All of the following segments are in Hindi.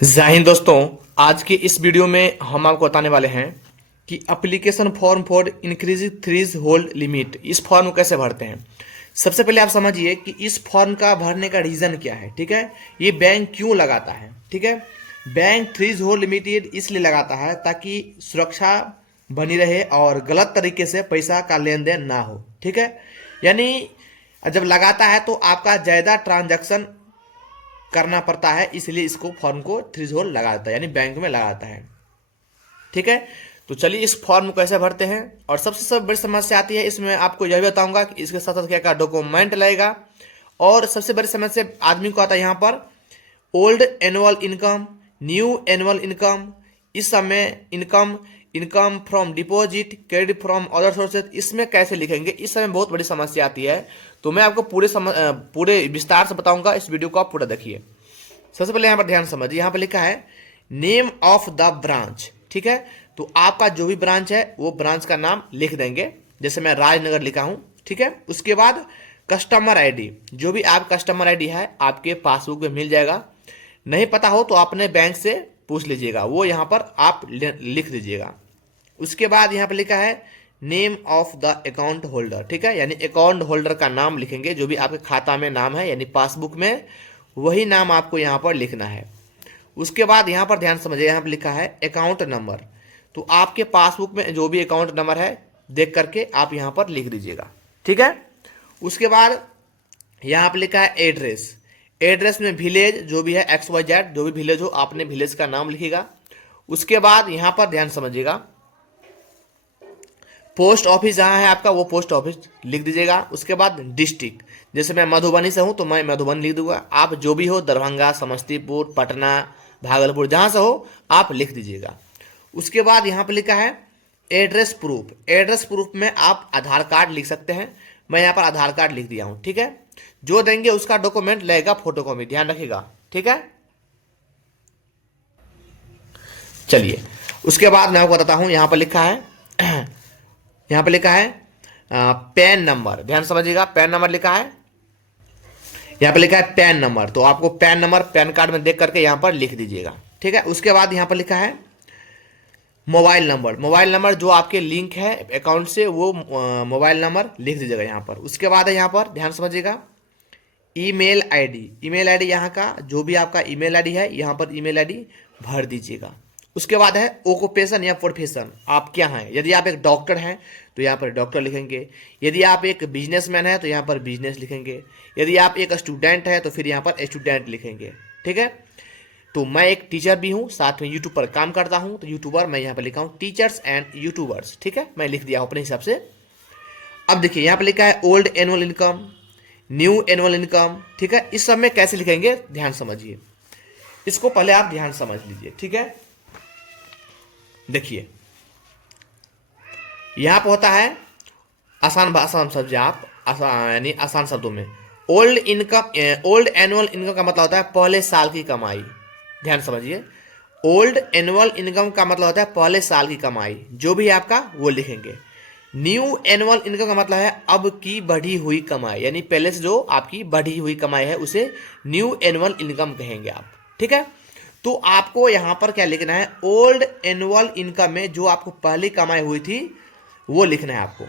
जय हिंद दोस्तों। आज के इस वीडियो में हम आपको बताने वाले हैं कि application form for increase threes hold limit इस फॉर्म को कैसे भरते हैं। सबसे पहले आप समझिए कि इस फॉर्म का भरने का रीज़न क्या है। ठीक है, ये बैंक क्यों लगाता है। ठीक है, बैंक थ्रीज होल्ड लिमिटेड इसलिए लगाता है ताकि सुरक्षा बनी रहे और गलत तरीके से पैसा का लेन देन ना हो। ठीक है, यानी जब लगाता है तो आपका ज़्यादा ट्रांजैक्शन करना पड़ता है, इसलिए इसको फॉर्म को थ्रेशोल्ड लगाता है, यानी बैंक में लगाता है। ठीक है, तो चलिए इस फॉर्म को कैसे भरते हैं। और सबसे बड़ी समस्या आती है इसमें, आपको यह भी बताऊंगा कि इसके साथ साथ क्या क्या डॉक्यूमेंट लगेगा। और सबसे बड़ी समस्या आदमी को आता है यहाँ पर old annual income, new annual income, इस समय income, income from deposit, credit from other sources, इसमें कैसे लिखेंगे, इस समय बहुत बड़ी समस्या आती है। तो मैं आपको पूरे विस्तार से बताऊंगा, इस वीडियो को आप पूरा देखिए। सबसे पहले यहाँ पर ध्यान समझिए, यहाँ पर लिखा है नेम ऑफ द ब्रांच। ठीक है, तो आपका जो भी ब्रांच है वो ब्रांच का नाम लिख देंगे, जैसे मैं राजनगर लिखा हूं। ठीक है, उसके बाद कस्टमर आईडी, जो भी आप कस्टमर आईडी है आपके पासबुक में मिल जाएगा। नहीं पता हो तो अपने बैंक से पूछ लीजिएगा, वो यहाँ पर आप लिख दीजिएगा। उसके बाद यहाँ पर लिखा है name of the account holder. ठीक है, यानी अकाउंट होल्डर का नाम लिखेंगे, जो भी आपके खाता में नाम है यानी पासबुक में वही नाम आपको यहाँ पर लिखना है। उसके बाद यहाँ पर ध्यान समझिए, यहाँ पर लिखा है अकाउंट नंबर, तो आपके पासबुक में जो भी अकाउंट नंबर है देख करके आप यहाँ पर लिख दीजिएगा। ठीक है, उसके बाद यहाँ पर लिखा है एड्रेस, एड्रेस में विलेज जो भी है XYZ, जो भी विलेज हो आपने विलेज का नाम लिखेगा। उसके बाद यहाँ पर ध्यान समझिएगा, पोस्ट ऑफिस जहाँ है आपका वो पोस्ट ऑफिस लिख दीजिएगा। उसके बाद डिस्ट्रिक्ट, जैसे मैं मधुबनी से हूँ तो मैं मधुबनी लिख दूंगा। आप जो भी हो दरभंगा, समस्तीपुर, पटना, भागलपुर जहाँ से हो आप लिख दीजिएगा। उसके बाद यहाँ पे लिखा है एड्रेस प्रूफ, एड्रेस प्रूफ में आप आधार कार्ड लिख सकते हैं, मैं यहाँ पर आधार कार्ड लिख दिया हूँ। ठीक है, जो देंगे उसका डॉक्यूमेंट लगेगा फोटोकॉपी, ध्यान रखिएगा। ठीक है, चलिए उसके बाद मैं आपको बताता हूँ, यहाँ पर लिखा है यहाँ पे लिखा है पैन नंबर, ध्यान समझिएगा, पैन नंबर लिखा है, यहाँ पे लिखा है पैन नंबर, तो आपको पैन नंबर पैन कार्ड में देख करके यहाँ पर लिख दीजिएगा। ठीक है, उसके बाद यहाँ पर लिखा है मोबाइल नंबर, मोबाइल नंबर जो आपके लिंक है अकाउंट से वो मोबाइल नंबर लिख दीजिएगा यहाँ पर। उसके बाद है यहाँ पर ध्यान समझिएगा ईमेल आईडी, ईमेल आईडी यहाँ का जो भी आपका ईमेल आईडी है यहाँ पर ईमेल आईडी भर दीजिएगा। उसके बाद है ओक्यूपेशन या प्रोफेशन, आप क्या हैं, यदि आप एक डॉक्टर हैं तो यहाँ पर डॉक्टर लिखेंगे, यदि आप एक बिजनेसमैन हैं तो यहाँ पर बिजनेस लिखेंगे, यदि आप एक स्टूडेंट हैं तो फिर यहाँ पर स्टूडेंट लिखेंगे। ठीक है, तो मैं एक टीचर भी हूँ, साथ में यूट्यूब पर काम करता हूँ, तो यूट्यूबर मैं यहाँ पर लिखा हूँ टीचर्स एंड यूट्यूबर्स। ठीक है, मैं लिख दिया हूँ अपने हिसाब से। अब देखिए यहाँ पर लिखा है old annual income, new annual income. ठीक है, इस सब में कैसे लिखेंगे ध्यान समझिए, इसको पहले आप ध्यान समझ लीजिए। ठीक है, देखिए यहां पर होता है आसान भाषा में समझिए आप, यानी आसान शब्दों में old income, old annual income का मतलब होता है पहले साल की कमाई। ध्यान समझिए, ओल्ड एनुअल इनकम का मतलब होता है पहले साल की कमाई, जो भी आपका वो लिखेंगे। न्यू एनुअल इनकम का मतलब है अब की बढ़ी हुई कमाई, यानी पहले से जो आपकी बढ़ी हुई कमाई है उसे न्यू एनुअल इनकम कहेंगे आप। ठीक है, तो आपको यहां पर क्या लिखना है, ओल्ड एनुअल इनकम में जो आपको पहले कमाई हुई थी वो लिखना है आपको।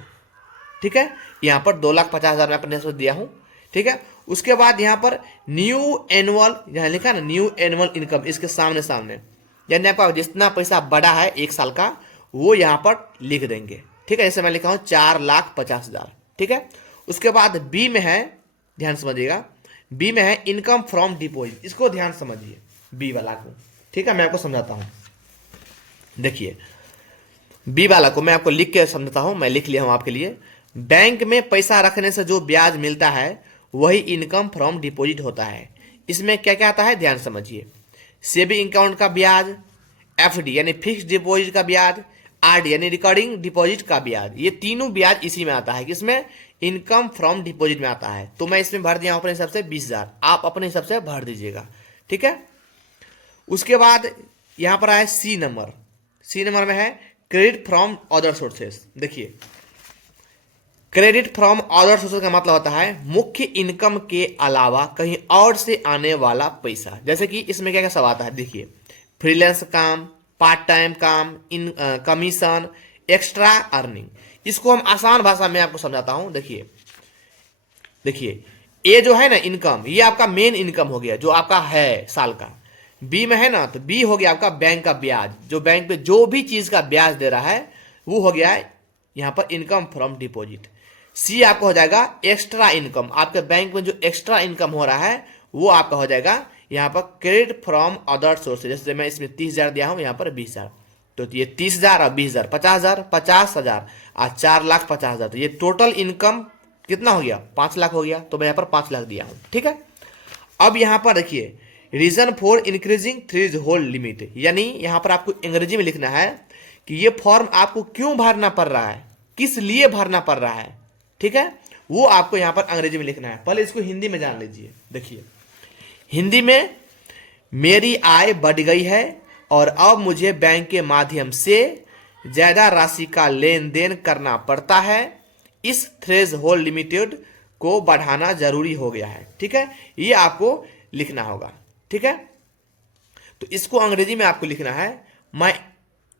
ठीक है, यहां पर 2,50,000 मैं अपने से दिया हूं। ठीक है, उसके बाद यहां पर न्यू एनुअल, यहां लिखा है ना न्यू एनुअल इनकम, इसके सामने सामने यानी आपका जितना पैसा बड़ा है एक साल का वो यहां पर लिख देंगे। ठीक है, जैसे मैं लिखा हूं 4,50,000। ठीक है, उसके बाद बी में है, ध्यान समझिएगा, बी में है इनकम फ्रॉम डिपोजिट, इसको ध्यान समझिए बी वाला को। ठीक है, मैं आपको समझाता हूं, देखिए बी वाला को मैं आपको लिख के समझाता हूं, मैं लिख लिया हूं आपके लिए। बैंक में पैसा रखने से जो ब्याज मिलता है वही इनकम फ्रॉम डिपॉजिट होता है। इसमें क्या क्या आता है ध्यान समझिए, सेविंग अकाउंट का ब्याज, FD यानी फिक्स डिपॉजिट का ब्याज, RD यानी रिकरिंग डिपॉजिट का ब्याज, ये तीनों ब्याज इसी में आता है, किसमें, इनकम फ्रॉम डिपॉजिट में आता है। तो मैं इसमें भर दिया अपने हिसाब से 20,000, आप अपने हिसाब से भर दीजिएगा। ठीक है, उसके बाद यहां पर आया सी नंबर, सी नंबर में है क्रेडिट फ्रॉम अदर सोर्सेस। देखिए क्रेडिट फ्रॉम अदर सोर्सेज का मतलब होता है मुख्य इनकम के अलावा कहीं और से आने वाला पैसा। जैसे कि इसमें क्या क्या सब आता है, देखिए, फ्रीलांस काम, पार्ट टाइम काम, इन कमीशन, एक्स्ट्रा अर्निंग। इसको हम आसान भाषा में आपको समझाता हूं। देखिए देखिए, ए जो है ना इनकम, ये आपका मेन इनकम हो गया जो आपका है साल का। बी में है ना, तो बी हो गया आपका बैंक का ब्याज, जो बैंक पे जो भी चीज का ब्याज दे रहा है वो हो गया है यहाँ पर इनकम फ्रॉम डिपॉजिट। सी आपका हो जाएगा एक्स्ट्रा इनकम, आपके बैंक में जो एक्स्ट्रा इनकम हो रहा है वो आपका हो जाएगा यहाँ पर क्रेडिट फ्रॉम अदर सोर्सेज। जैसे मैं इसमें 30,000 दिया हूँ, यहाँ पर 20,000, तो ये 30,000 और 20,000 50,000, 50,000 और 4,50,000, तो ये टोटल इनकम कितना हो गया, 5 लाख हो गया। तो मैं यहाँ पर 5 लाख दिया हूँ, ठीक है। अब यहाँ पर देखिए, reason for increasing threshold limit, यानी यहाँ पर आपको अंग्रेजी में लिखना है कि ये फॉर्म आपको क्यों भरना पड़ रहा है, किस लिए भरना पड़ रहा है, ठीक है, वो आपको यहाँ पर अंग्रेजी में लिखना है। पहले इसको हिंदी में जान लीजिए। देखिए हिंदी में, मेरी आय बढ़ गई है और अब मुझे बैंक के माध्यम से ज्यादा राशि का लेन देन करना पड़ता है, इस थ्रेज होल्ड लिमिटेड को बढ़ाना जरूरी हो गया है, ठीक है, ये आपको लिखना होगा, ठीक है। तो इसको अंग्रेजी में आपको लिखना है, my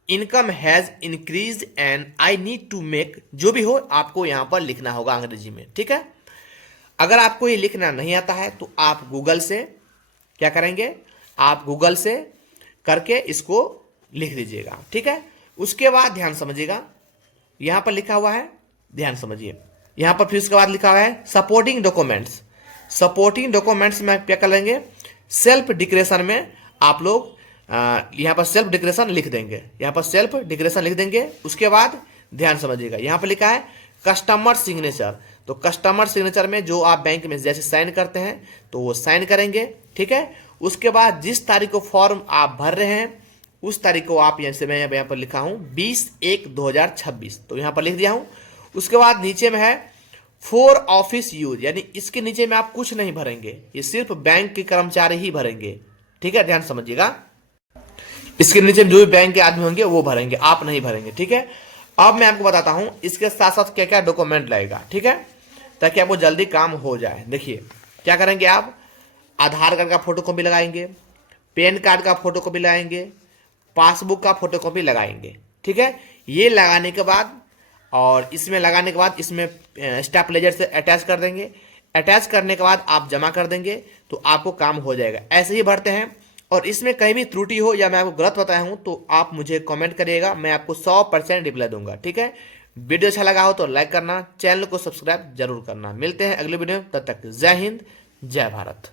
income has increase and I need to make, जो भी हो आपको यहां पर लिखना होगा अंग्रेजी में, ठीक है। अगर आपको ये लिखना नहीं आता है तो आप गूगल से क्या करेंगे, आप गूगल से करके इसको लिख दीजिएगा, ठीक है। उसके बाद ध्यान समझिएगा, यहां पर लिखा हुआ है, ध्यान समझिए, यहां पर फिर उसके बाद लिखा हुआ है सपोर्टिंग डॉक्यूमेंट्स। सपोर्टिंग डॉक्यूमेंट्स में क्या करेंगे, सेल्फ डिक्लेरेशन में आप लोग यहां पर सेल्फ डिक्लेरेशन लिख देंगे, यहां पर सेल्फ डिक्लेरेशन लिख देंगे। उसके बाद ध्यान समझिएगा, यहां पर लिखा है कस्टमर सिग्नेचर, तो कस्टमर सिग्नेचर में जो आप बैंक में जैसे साइन करते हैं तो वो साइन करेंगे, ठीक है। उसके बाद जिस तारीख को फॉर्म आप भर रहे हैं उस तारीख को आप, जैसे मैं यहाँ पर लिखा हूं 20/1/2026, तो यहाँ पर लिख दिया हूं। उसके बाद नीचे में है फॉर ऑफिस यूज, यानी इसके नीचे में आप कुछ नहीं भरेंगे, ये सिर्फ बैंक के कर्मचारी ही भरेंगे, ठीक है, ध्यान समझिएगा। इसके नीचे जो भी बैंक के आदमी होंगे वो भरेंगे, आप नहीं भरेंगे, ठीक है। अब मैं आपको बताता हूं इसके साथ साथ क्या क्या डॉक्यूमेंट लगेगा, ठीक है, ताकि आपको जल्दी काम हो जाए। देखिए क्या करेंगे, आप आधार कार्ड का फोटोकॉपी लगाएंगे, पैन कार्ड का फोटोकॉपी लगाएंगे, पासबुक का फोटोकॉपी लगाएंगे, ठीक है। ये लगाने के बाद और इसमें लगाने के बाद इसमें स्टेपलेजर से अटैच कर देंगे, अटैच करने के बाद आप जमा कर देंगे तो आपको काम हो जाएगा। ऐसे ही भरते हैं, और इसमें कहीं भी त्रुटि हो या मैं आपको गलत बताया हूं तो आप मुझे कमेंट करिएगा, मैं आपको 100% रिप्लाई दूंगा, ठीक है। वीडियो अच्छा लगा हो तो लाइक करना, चैनल को सब्सक्राइब जरूर करना। मिलते हैं अगले वीडियो में, तब तक जय हिंद जय भारत।